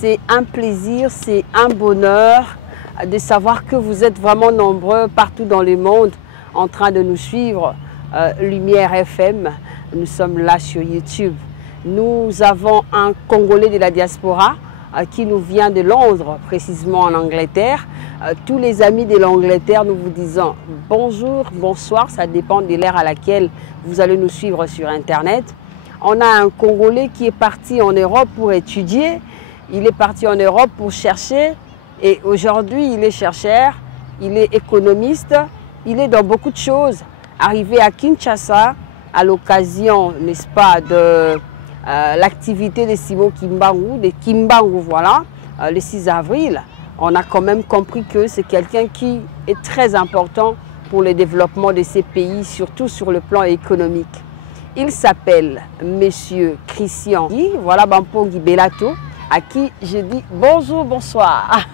c'est un plaisir, c'est un bonheur de savoir que vous êtes vraiment nombreux partout dans le monde en train de nous suivre. Lumière FM, nous sommes là sur YouTube. Nous avons un Congolais de la diaspora qui nous vient de Londres, précisément en Angleterre. Tous les amis de l'Angleterre, nous vous disons bonjour, bonsoir, ça dépend de l'heure à laquelle vous allez nous suivre sur Internet. On a un Congolais qui est parti en Europe pour étudier. Il est parti en Europe pour chercher et aujourd'hui il est chercheur, il est économiste, il est dans beaucoup de choses. Arrivé à Kinshasa à l'occasion, n'est-ce pas, de l'activité de Simon Kimbangu, de Kimbangu, voilà, le 6 avril, on a quand même compris que c'est quelqu'un qui est très important pour le développement de ces pays, surtout sur le plan économique. Il s'appelle Monsieur Christian, voilà, Bampongi Belato, à qui je dis bonjour, bonsoir.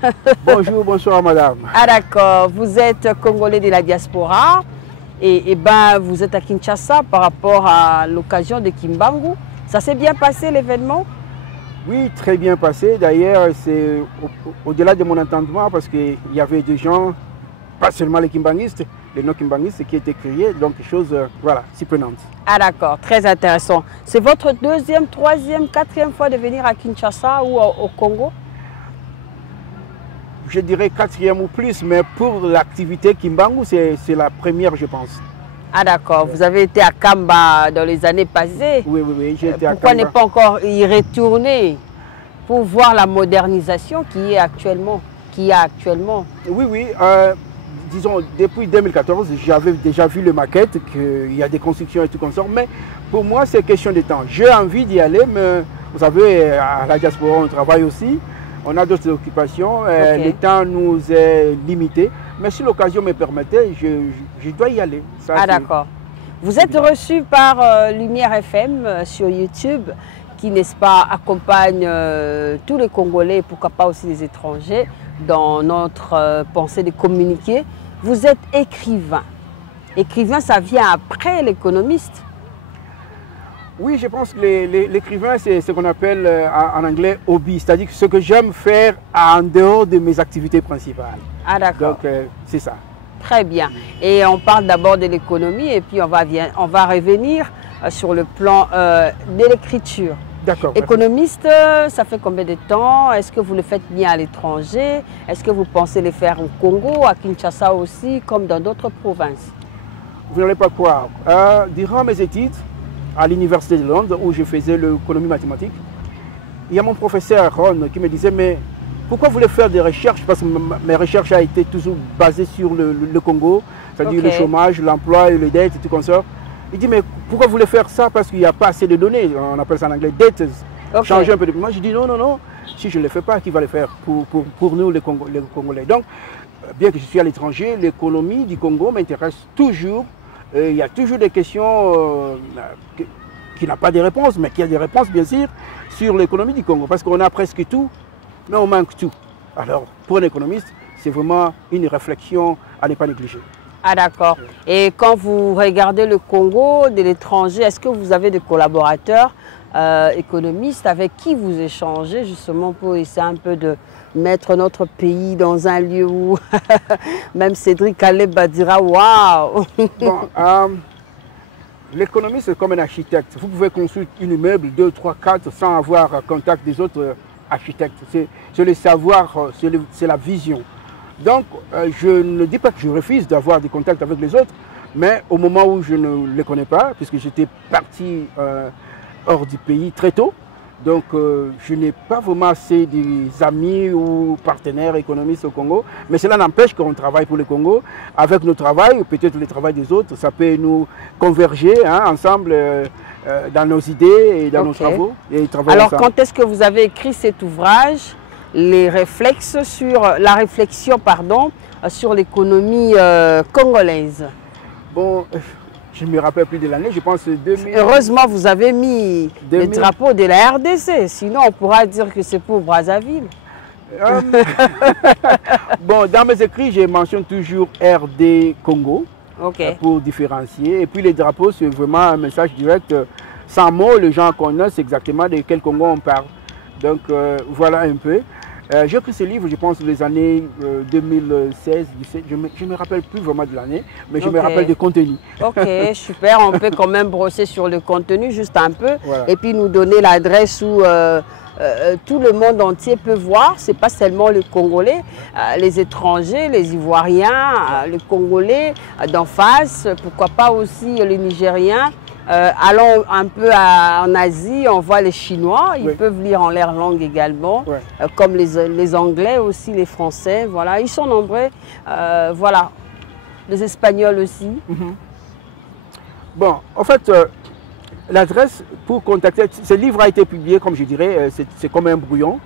Bonjour, bonsoir madame. Ah d'accord, vous êtes Congolais de la diaspora et ben, vous êtes à Kinshasa par rapport à l'occasion de Kimbangu. Ça s'est bien passé l'événement? Oui, très bien passé. D'ailleurs, c'est au-delà de mon entendement parce qu'il y avait des gens, pas seulement les kimbanguistes, les non-kimbanguistes qui étaient criés, donc chose voilà, surprenante. Ah d'accord, très intéressant. C'est votre deuxième, troisième, quatrième fois de venir à Kinshasa ou au Congo? Je dirais quatrième ou plus, mais pour l'activité Kimbangu, c'est la première, je pense. Ah d'accord, vous avez été à Kamba dans les années passées. Oui, j'ai été à Kamba. Pourquoi ne pas encore y retourner pour voir la modernisation qui est actuellement, Oui, disons, depuis 2014, j'avais déjà vu le maquette, qu'il y a des constructions et tout comme ça, mais pour moi, c'est question de temps. J'ai envie d'y aller, mais vous savez, à la diaspora, on travaille aussi, on a d'autres occupations, le temps nous est limité, mais si l'occasion me permettait, je dois y aller. Ça, ah d'accord. Vous êtes reçu par Lumière FM sur YouTube, qui, n'est-ce pas, accompagne tous les Congolais et pourquoi pas aussi les étrangers dans notre pensée de communiquer. Vous êtes écrivain. Écrivain, ça vient après l'économiste. Oui, je pense que l'écrivain, c'est ce qu'on appelle en anglais hobby, c'est-à-dire ce que j'aime faire en dehors de mes activités principales. Ah d'accord. Donc, c'est ça. Très bien. Et on parle d'abord de l'économie et puis on va revenir sur le plan de l'écriture. D'accord. Économiste, ça fait combien de temps? Est-ce que vous le faites bien à l'étranger? Est-ce que vous pensez le faire au Congo, à Kinshasa aussi, comme dans d'autres provinces? Vous n'allez pas croire. Durant mes études à l'Université de Londres, où je faisais l'économie mathématique, il y a mon professeur Ron qui me disait, mais pourquoi vous voulez faire des recherches? Parce que mes recherches ont été toujours basées sur le Congo, c'est-à-dire le chômage, l'emploi et les dettes et tout comme ça. Il dit, mais pourquoi vous voulez faire ça? Parce qu'il n'y a pas assez de données, on appelle ça en anglais debts. Changer un peu de... Moi, je dis non, si je ne le fais pas, qui va le faire pour nous, les Congolais? Donc, bien que je suis à l'étranger, l'économie du Congo m'intéresse toujours. Il y a toujours des questions qui n'ont pas de réponses, mais qui a des réponses, bien sûr, sur l'économie du Congo. Parce qu'on a presque tout, mais on manque tout. Alors, pour un économiste, c'est vraiment une réflexion à ne pas négliger. Ah d'accord. Et quand vous regardez le Congo de l'étranger, est-ce que vous avez des collaborateurs économistes avec qui vous échangez justement pour essayer un peu de mettre notre pays dans un lieu où même Cédric Kaleba dira waouh. Bon, l'économiste c'est comme un architecte. Vous pouvez construire un immeuble 2, 3, 4 sans avoir contact des autres architectes. C'est le savoir, c'est la vision. Donc, je ne dis pas que je refuse d'avoir des contacts avec les autres, mais au moment où je ne les connais pas, puisque j'étais parti hors du pays très tôt, donc je n'ai pas vraiment assez des amis ou partenaires économistes au Congo, mais cela n'empêche qu'on travaille pour le Congo. Avec notre travail, peut-être le travail des autres, ça peut nous converger ensemble dans nos idées et dans nos travaux. Et alors, quand est-ce que vous avez écrit cet ouvrage? La réflexion sur l'économie congolaise. Bon, je ne me rappelle plus de l'année, je pense 2000. Heureusement, vous avez mis le drapeau de la RDC, sinon on pourra dire que c'est pour Brazzaville. Bon, dans mes écrits, je mentionne toujours RD Congo pour différencier. Et puis les drapeaux, c'est vraiment un message direct. Sans mots, les gens connaissent exactement de quel Congo on parle. Donc voilà un peu. J'ai écrit ce livre, je pense, les années 2016, 2017. Je ne me rappelle plus vraiment de l'année, mais je me rappelle du contenu. Ok, super. On peut quand même brosser sur le contenu juste un peu. Voilà. Et puis nous donner l'adresse où tout le monde entier peut voir. Ce n'est pas seulement les Congolais, les étrangers, les Ivoiriens, les Congolais d'en face. Pourquoi pas aussi les Nigériens. Allons un peu en Asie, on voit les Chinois, ils peuvent lire en leur langue également, comme les Anglais aussi, les Français, voilà, ils sont nombreux, voilà, les Espagnols aussi. Bon, en fait, l'adresse pour contacter, ce livre a été publié, comme je dirais, c'est comme un brouillon.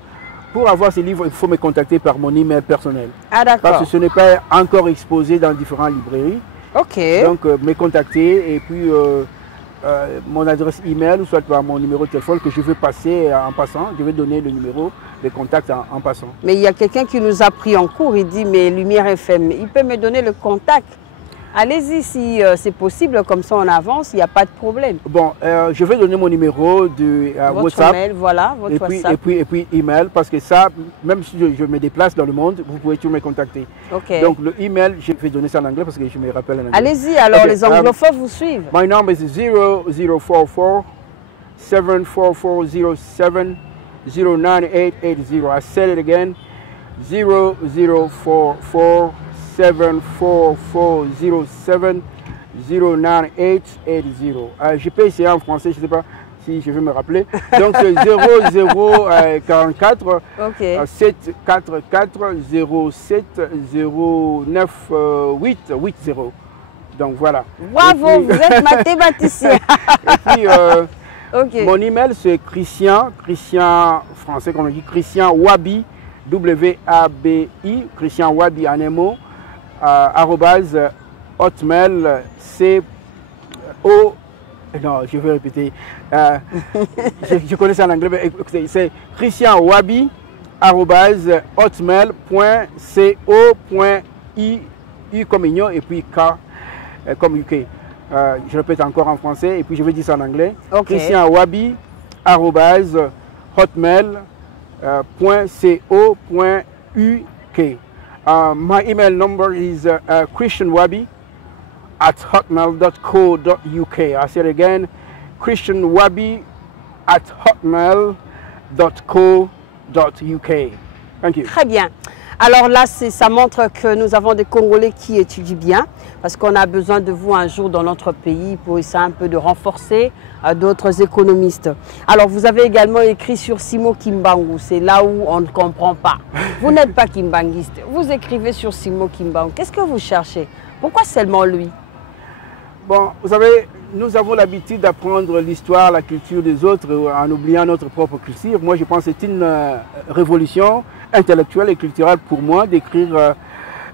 Pour avoir ce livre, il faut me contacter par mon email personnel. Ah d'accord. Parce que ce n'est pas encore exposé dans différentes librairies. Ok. Donc, me contacter et puis... mon adresse email ou soit par mon numéro de téléphone que je veux passer en passant. Je vais donner le numéro de contact en passant. Mais il y a quelqu'un qui nous a pris en cours, il dit mais Lumière FM, il peut me donner le contact. Allez-y si c'est possible, comme ça on avance, il n'y a pas de problème. Bon, je vais donner mon numéro de votre WhatsApp. Mail, voilà, votre WhatsApp. Et puis email, parce que ça, même si je me déplace dans le monde, vous pouvez toujours me contacter. Okay. Donc le email, je vais donner ça en anglais parce que je me rappelle en anglais. Allez-y, alors les anglophones vous suivent. My number is 0044 74407 09880. I said it again, 0044 74407 09880. Je peux essayer en français, je ne sais pas si je vais me rappeler. Donc c'est 0044 744 07 09 880. Donc voilà. Bravo, vous êtes mathématicien. Et puis mon email c'est Christian français comme on dit, Christian Wabi, W-A-B-I, Christian Wabi en un mot, @hotmail, C-O, non, je vais répéter, je connais ça en anglais, mais c'est Christian Wabi, hotmail.co.i, U comme union et puis K comme UK. Je répète encore en français et puis je vais dire ça en anglais. Christian Wabi, hotmail.co.uk. My email number is christianwabi@hotmail.co.uk. I say it again, christianwabi@hotmail.co.uk. Thank you. Très bien. Alors là, ça montre que nous avons des Congolais qui étudient bien, parce qu'on a besoin de vous un jour dans notre pays pour essayer un peu de renforcer d'autres économistes. Alors, vous avez également écrit sur Simo Kimbangu, c'est là où on ne comprend pas. Vous n'êtes pas kimbanguiste, vous écrivez sur Simo Kimbangu. Qu'est-ce que vous cherchez? Pourquoi seulement lui? Bon, vous savez, nous avons l'habitude d'apprendre l'histoire, la culture des autres en oubliant notre propre culture. Moi, je pense que c'est une révolution intellectuelle et culturelle pour moi d'écrire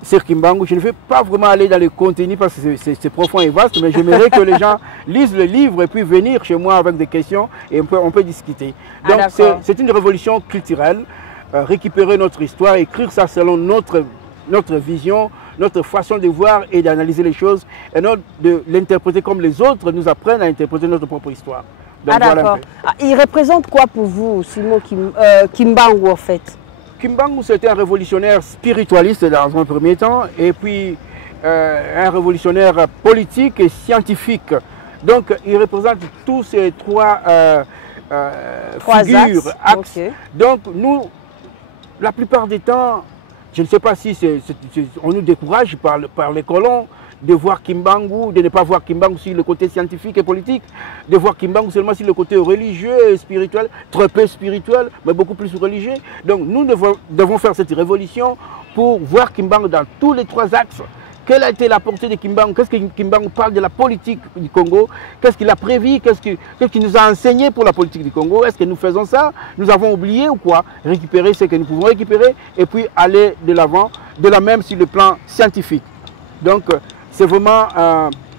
sur Kimbangu. Je ne vais pas vraiment aller dans le contenu parce que c'est profond et vaste, mais j'aimerais que les gens lisent le livre et puis venir chez moi avec des questions et on peut discuter. Donc c'est une révolution culturelle, récupérer notre histoire, écrire ça selon notre vision, notre façon de voir et d'analyser les choses, et non de l'interpréter comme les autres nous apprennent à interpréter notre propre histoire. Donc, d'accord. Il représente quoi pour vous, Simo Kimbangu, en fait? Kimbangu, c'était un révolutionnaire spiritualiste dans un premier temps, et puis un révolutionnaire politique et scientifique. Donc, il représente tous ces trois figures, axes. Donc, nous, la plupart des temps, je ne sais pas si on nous décourage par les colons de voir Kimbangu, de ne pas voir Kimbangu sur le côté scientifique et politique, de voir Kimbangu seulement sur le côté religieux et spirituel, très peu spirituel, mais beaucoup plus religieux. Donc nous devons faire cette révolution pour voir Kimbangu dans tous les trois axes. Quelle a été la portée de Kimbangu? Qu'est-ce que Kimbangu parle de la politique du Congo? Qu'est-ce qu'il a prévu? Qu'est-ce qu'il nous a enseigné pour la politique du Congo? Est-ce que nous faisons ça? Nous avons oublié ou quoi? Récupérer ce que nous pouvons récupérer et puis aller de l'avant, de la même sur le plan scientifique. Donc c'est vraiment,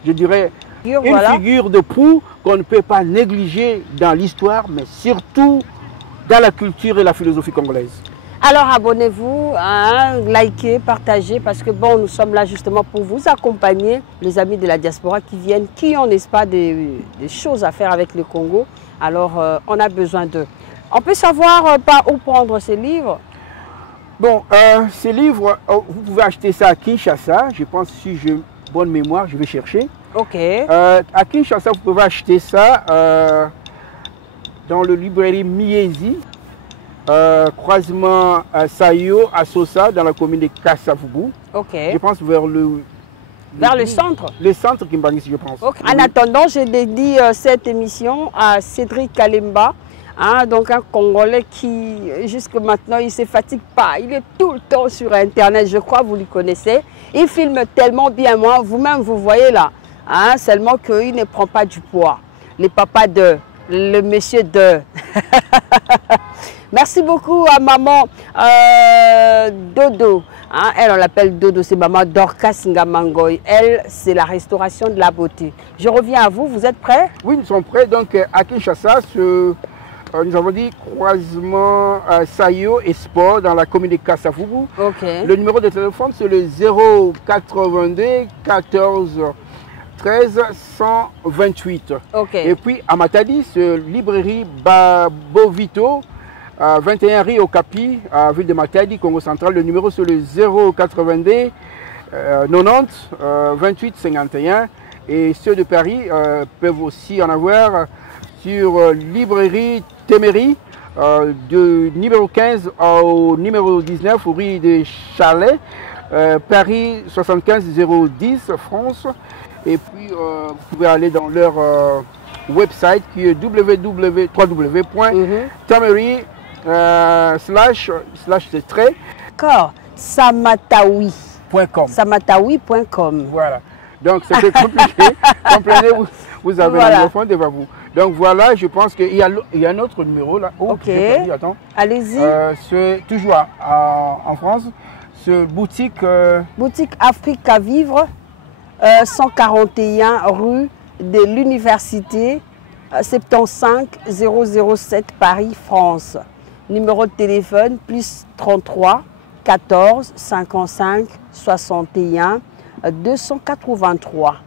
je dirais, une figure de proue qu'on ne peut pas négliger dans l'histoire, mais surtout dans la culture et la philosophie congolaise. Alors abonnez-vous, likez, partagez, parce que bon, nous sommes là justement pour vous accompagner, les amis de la diaspora qui viennent, qui ont, n'est-ce pas, des choses à faire avec le Congo. Alors on a besoin d'eux. On peut savoir par où prendre ces livres? Bon, ces livres, vous pouvez acheter ça à Kinshasa. Je pense, si j'ai bonne mémoire, je vais chercher. Ok. À Kinshasa, vous pouvez acheter ça dans le librairie Miezi, croisement Sayo à Sosa, dans la commune de Kassavubu. Ok. Je pense vers le centre? Le centre Kimbangis, je pense. Okay. En attendant, je dédie cette émission à Cédric Kalemba. Hein, donc un Congolais qui, jusque maintenant, il ne se fatigue pas. Il est tout le temps sur Internet, je crois que vous le connaissez. Il filme tellement bien, moi, vous-même, vous voyez là. Hein, seulement qu'il ne prend pas du poids. Les papas de, le monsieur de. Merci beaucoup à maman Dodo. Hein, elle, on l'appelle Dodo, c'est maman Dorcas Ngamangoy. Elle, c'est la restauration de la beauté. Je reviens à vous, vous êtes prêts? Oui, nous sommes prêts. Donc à Kinshasa, nous avons dit croisement Sayo et Sport dans la commune de Kassavubu. Okay. Le numéro de téléphone, c'est le 082 14 13 128. Okay. Et puis à Matadi, c'est librairie Bobovito, 21 rue Okapi, ville de Matadi, Congo central. Le numéro, c'est le 082 90 28 51. Et ceux de Paris peuvent aussi en avoir sur librairie Téméry, de numéro 15 au numéro 19, rue de Chalet, Paris 75 010, France. Et puis, vous pouvez aller dans leur website qui est www.téméry D'accord, samatawi.com. Samatawi.com. Voilà. Donc, c'était compliqué. Comprenez, vous avez l'anglophone devant vous. Donc voilà, je pense qu'il y a un autre numéro là. Oh, ok. Attends. Allez-y. C'est toujours en France. C'est boutique. Boutique Afrique à vivre, 141 rue de l'Université, 75 007 Paris, France. Numéro de téléphone plus 33 14 55 61 283.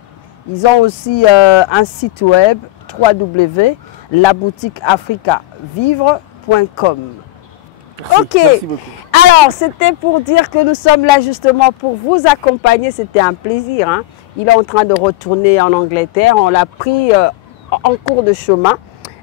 Ils ont aussi un site web www.laboutiqueafricavivre.com. Ok, merci beaucoup. Alors c'était pour dire que nous sommes là justement pour vous accompagner, c'était un plaisir. Hein. Il est en train de retourner en Angleterre, on l'a pris en cours de chemin.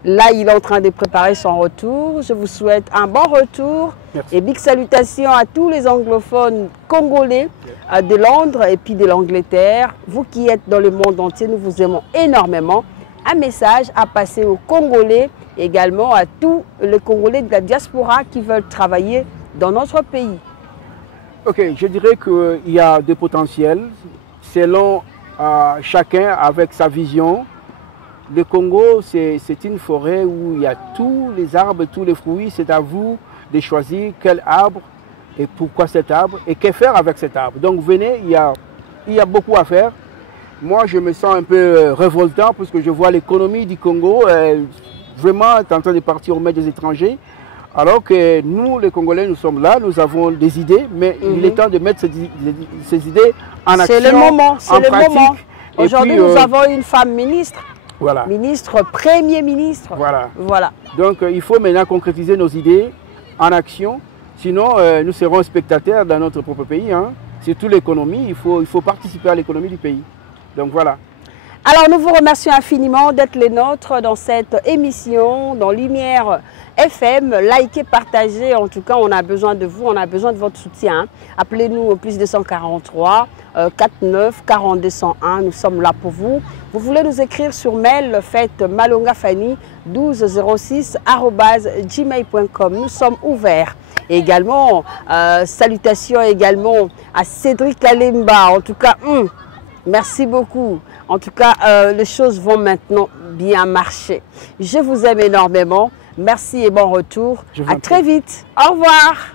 Là, il est en train de préparer son retour. Je vous souhaite un bon retour. Merci. Et big salutations à tous les anglophones congolais de Londres et puis de l'Angleterre. Vous qui êtes dans le monde entier, nous vous aimons énormément. Un message à passer aux Congolais, également à tous les Congolais de la diaspora qui veulent travailler dans notre pays. Ok, je dirais qu'il y a des potentiels selon chacun avec sa vision. Le Congo, c'est une forêt où il y a tous les arbres, tous les fruits. C'est à vous de choisir quel arbre et pourquoi cet arbre et que faire avec cet arbre. Donc venez, il y a beaucoup à faire. Moi, je me sens un peu révoltant parce que je vois l'économie du Congo vraiment en train de partir au maître des étrangers. Alors que nous, les Congolais, nous sommes là, nous avons des idées, mais il est temps de mettre ces idées en action, c'est le moment, c'est le moment. Aujourd'hui, nous avons une femme ministre. Voilà. Ministre, Premier ministre. Voilà. Donc, il faut maintenant concrétiser nos idées en action. Sinon, nous serons spectateurs dans notre propre pays. Hein. Surtout l'économie, il faut participer à l'économie du pays. Donc, voilà. Alors, nous vous remercions infiniment d'être les nôtres dans cette émission, dans Lumière FM. Likez, partagez. En tout cas, on a besoin de vous, on a besoin de votre soutien. Appelez-nous au plus 243 49 42 101. Nous sommes là pour vous. Vous voulez nous écrire sur mail, faites malongafani1206@gmail.com. Nous sommes ouverts. Et également, salutations également à Cédric Kalemba. En tout cas, merci beaucoup. En tout cas, les choses vont maintenant bien marcher. Je vous aime énormément. Merci et bon retour. À très vite. Au revoir.